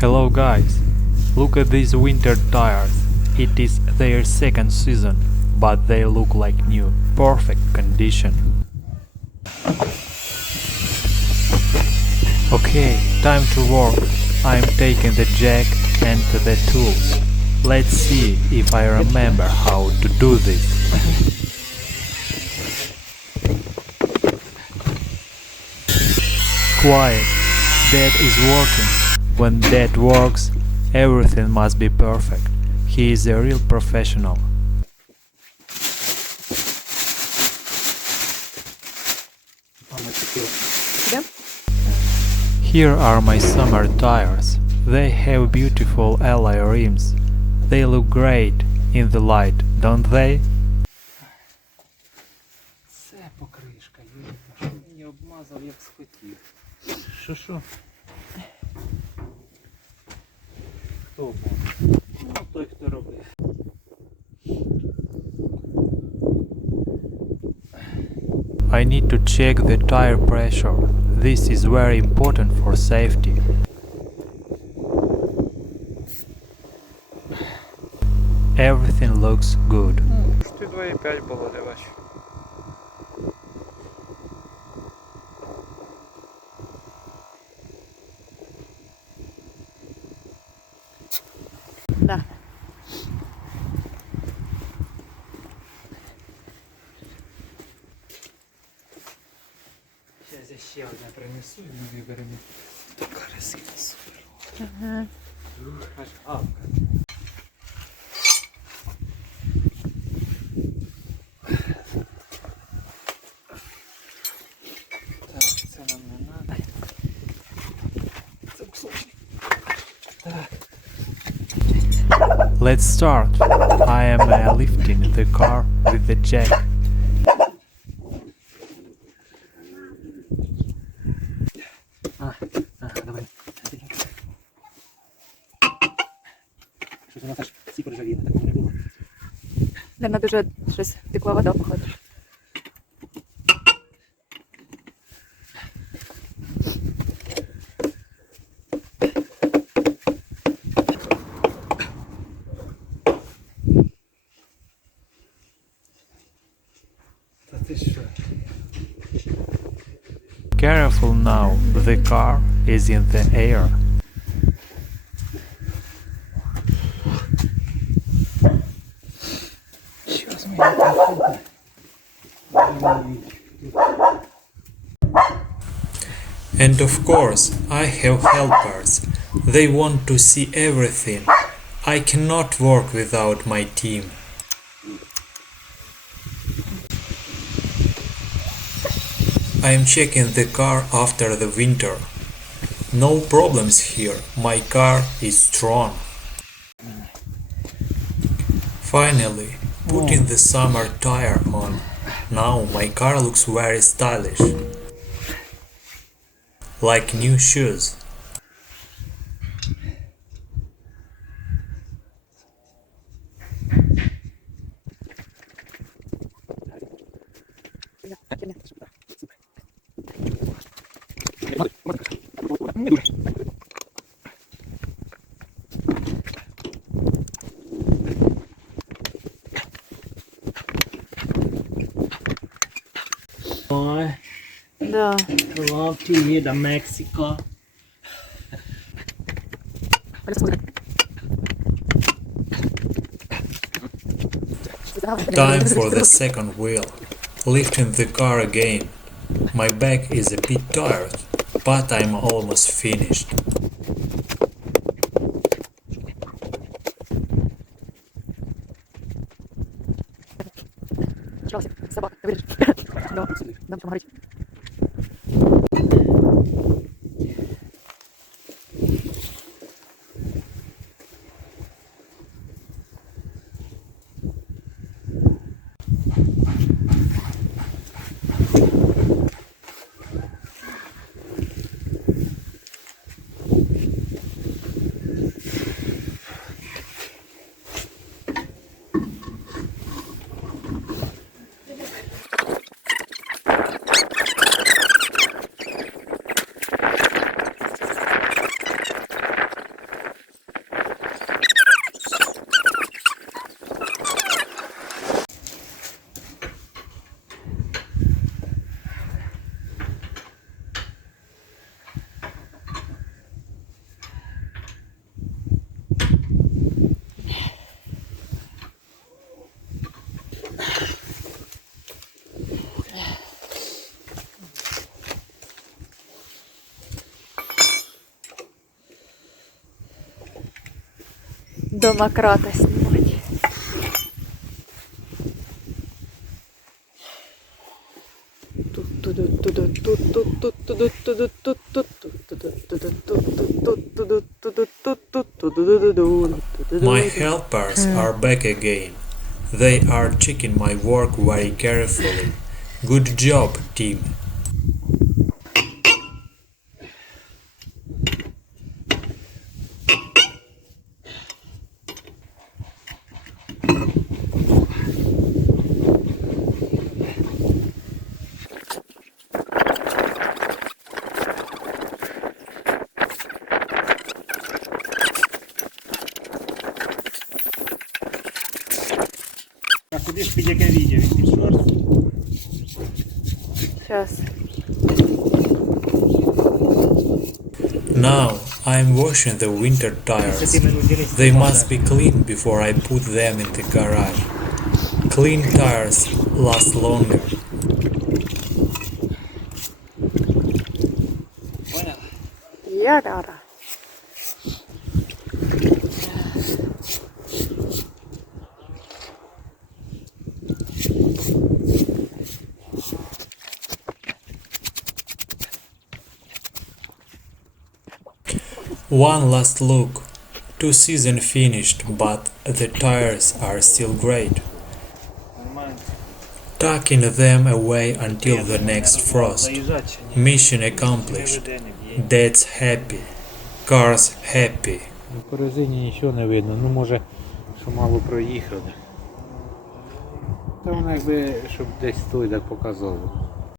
Hello guys, look at these winter tires. It is their second season, but they look like new, perfect condition. Okay, time to work. I'm taking the jack and the tools. Let's see if I remember how to do this. Quiet. Dad is working. When Dad works, everything must be perfect. He is a real professional. Here are my summer tires. They have beautiful alloy rims. They look great in the light, don't they? Це покришка, я обмазав як схотів. Що? Хто обмазав? Ну, той, хто робив. I need to check the tire pressure. This is very important for safety. Everything looks good. 2,5 було, де ваші? Да. Зараз я ще одне принесу і ми виберемо. Така резина супер. Ага. Аж гавка. Так, це нам не треба. Це кусочок. Так. Let's start. I am lifting the car with the jack. Давай. Щось у нас аж всі поржавіли, такого не було. Наверно, дуже щось текла вода, походу. Та ти що? Careful now, the car is in the air. Що з моєю телефоном? And of course, I have helpers. They want to see everything. I cannot work without my team. I am checking the car after the winter. No problems here. My car is strong. Finally, putting the summer tire on. Now my car looks very stylish. Like new shoes. Ой, Да. love to eat a Mexico. Time for the second wheel. Lifting the car again. My back is a bit tired, but I'm almost finished. Собака, ты видишь? Да, нам помогать. Домократа знімати. My helpers are back again. They are checking my work very carefully. Good job, team. А куди ж під яке відео? Він під шорт? Зараз. Now I'm washing the winter tires. They must be clean before I put them in the garage. Clean tires last longer. Поняла? Ярара. One last look. Two seasons finished, but the tires are still great. Нормально. Tucking them away until the next frost. Заїжджати чи ні? Mission accomplished. Не б'є. Dad's happy. Car's happy. Ну, по резині нічого не видно. Ну може, що мало проїхали. Та воно якби, щоб десь той так показало.